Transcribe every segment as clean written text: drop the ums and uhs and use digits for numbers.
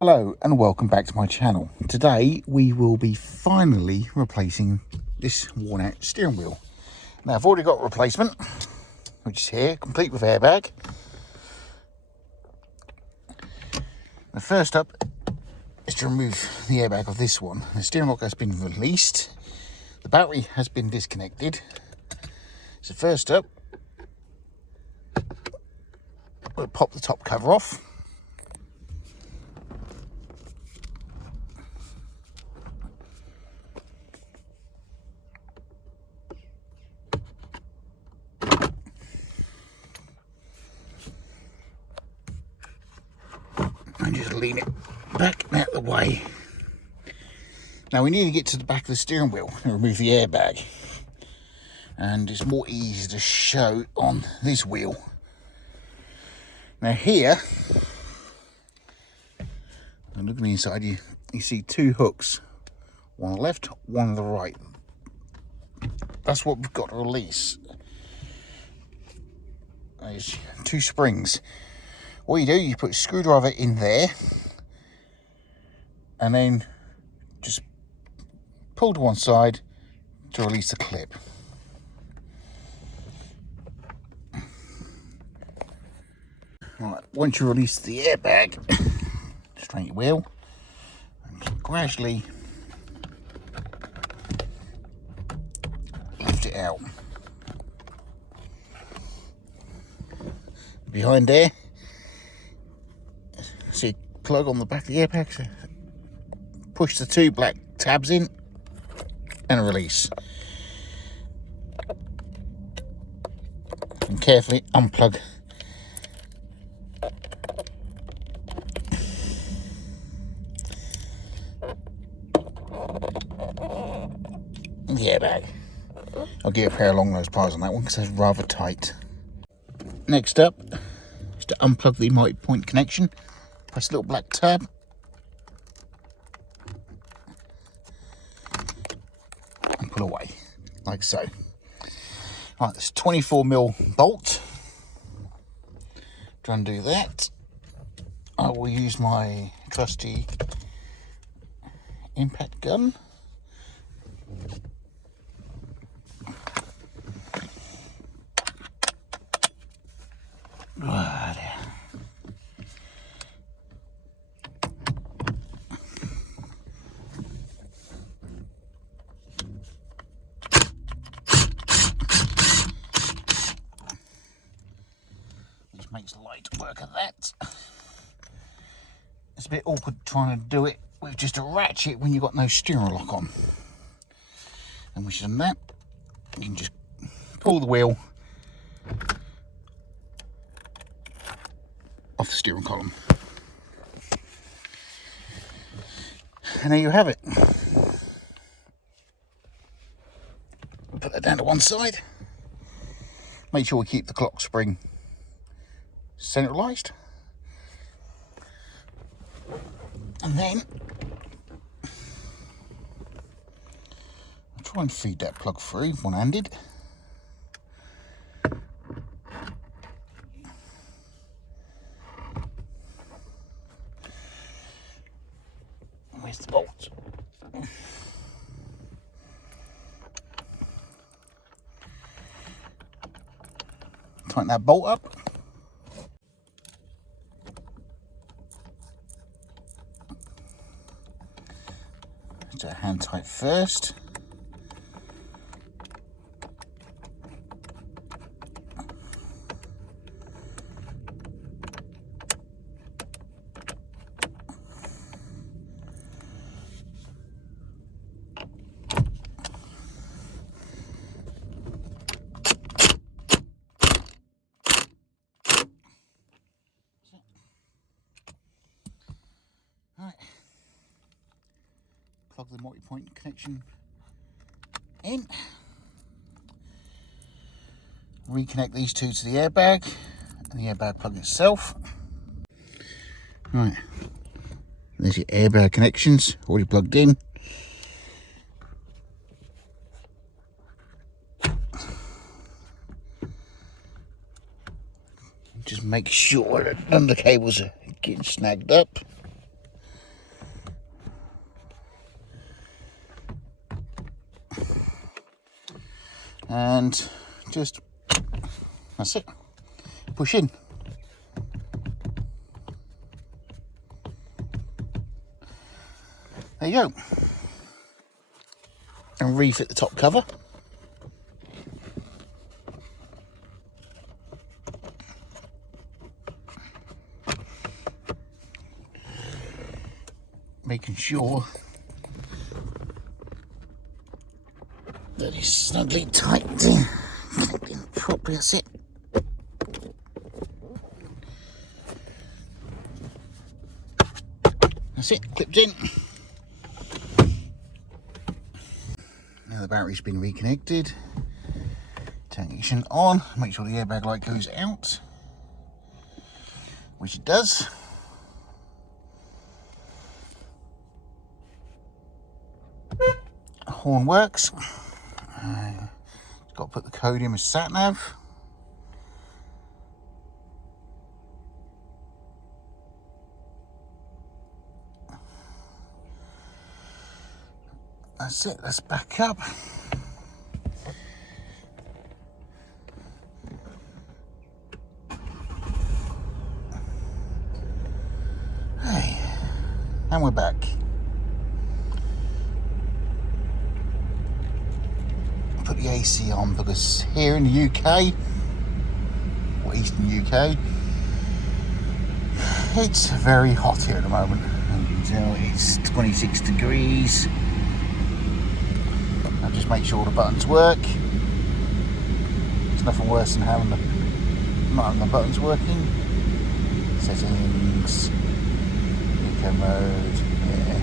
Hello and welcome back to my channel. Today we will be finally replacing this worn out steering wheel. Now I've already got a replacement, which is here, complete with airbag. The first up is to remove the airbag of this one. The steering lock has been released. The battery has been disconnected. So first up, we'll pop the top cover off. And just lean it back and out of the way. Now we need to get to the back of the steering wheel and remove the airbag. And it's more easy to show on this wheel. Now here, and look on the inside, you see two hooks. One on the left, one on the right. That's what we've got to release. There's two springs. What you do, you put a screwdriver in there and then just pull to one side to release the clip. Right, once you release the airbag, straighten your wheel and gradually lift it out. Behind there, see a plug on the back of the airbag, so push the two black tabs in and release. And carefully unplug the airbag. I'll get a pair of long nose pliers on that one because it's rather tight. Next up is to unplug the multi-point connection. Press the little black tab. And pull away, like so. Right, this 24mm bolt. To undo that, I will use my trusty impact gun. Which makes light work of that. It's a bit awkward trying to do it with just a ratchet when you've got no steering lock on. And once you've done that, you can just pull the wheel off the steering column. And there you have it. Put that down to one side. Make sure we keep the clock spring centralised. And then I'll try and feed that plug through one-handed. Where's the bolt? Tighten that bolt up. Do a hand tight first. Right. Plug the multi-point connection in. Reconnect these two to the airbag and the airbag plug itself. Right, there's your airbag connections already plugged in. Just make sure that none of the cables are getting snagged up. and just, that's it, push in. There you go. And refit the top cover. Making sure that it's snugly tightened in properly, that's it. That's it, clipped in. Now the battery's been reconnected. Turn ignition on, make sure the airbag light goes out, which it does. Horn works. Got to put the code in with sat nav. That's it, let's back up. Hey, and we're back. Put the AC on because here in the UK, or Eastern UK, it's very hot here at the moment. It's 26 degrees. I'll just make sure the buttons work. There's nothing worse than not having the buttons working. Settings, eco mode, yeah.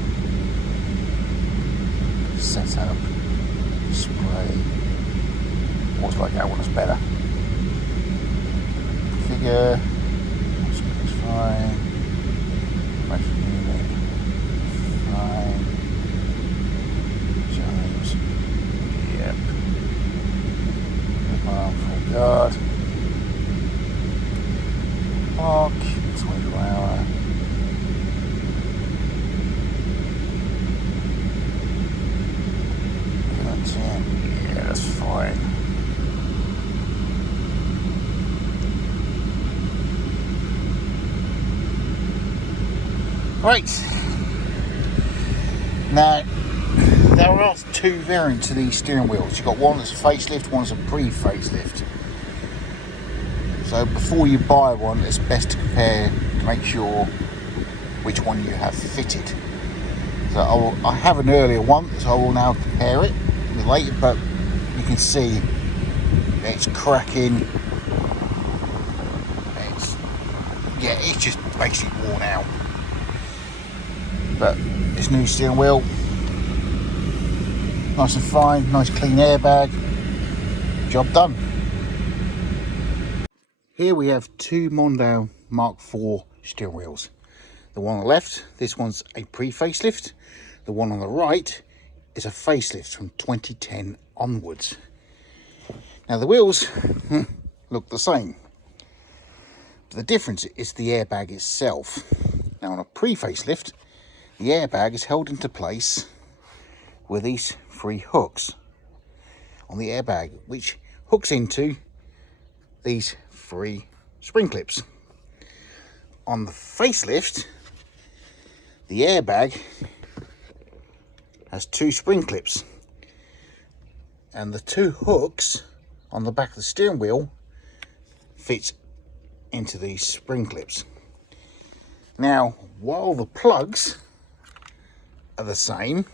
Setup, display. Always like that one is better. Configure, it's fine. Motion unit, fine. James, yep. Full guard. Park, 24-hour. Yeah, that's fine. Right. Now, there are two variants of these steering wheels. You've got one that's a facelift, one's a pre-facelift. So before you buy one, it's best to compare to make sure which one you have fitted. So I have an earlier one, so I will now compare it later, but you can see it's cracking. It's just basically worn out. But this new steering wheel, nice and fine, nice clean airbag, job done. Here we have two Mondeo MK4 steering wheels. The one on the left, this one's a pre-facelift. The one on the right is a facelift from 2010 onwards. Now the wheels look the same. But the difference is the airbag itself. Now on a pre-facelift, the airbag is held into place with these three hooks on the airbag, which hooks into these three spring clips. On the facelift, the airbag has two spring clips, and the two hooks on the back of the steering wheel fit into these spring clips. Now, while the plugs are the same,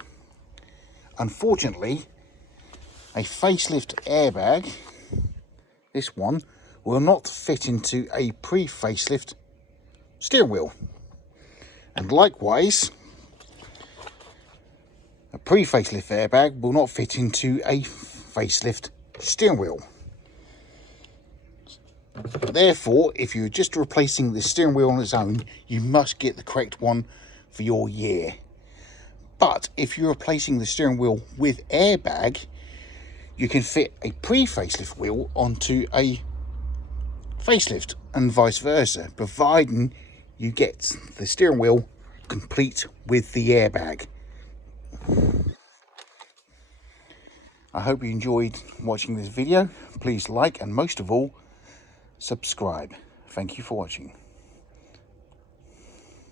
unfortunately, a facelift airbag, this one, will not fit into a pre-facelift steering wheel. And likewise, a pre-facelift airbag will not fit into a facelift steering wheel. Therefore, if you're just replacing the steering wheel on its own, you must get the correct one for your year. But if you're replacing the steering wheel with airbag, you can fit a pre-facelift wheel onto a facelift and vice versa, providing you get the steering wheel complete with the airbag. I hope you enjoyed watching this video. Please like, and most of all, subscribe. Thank you for watching.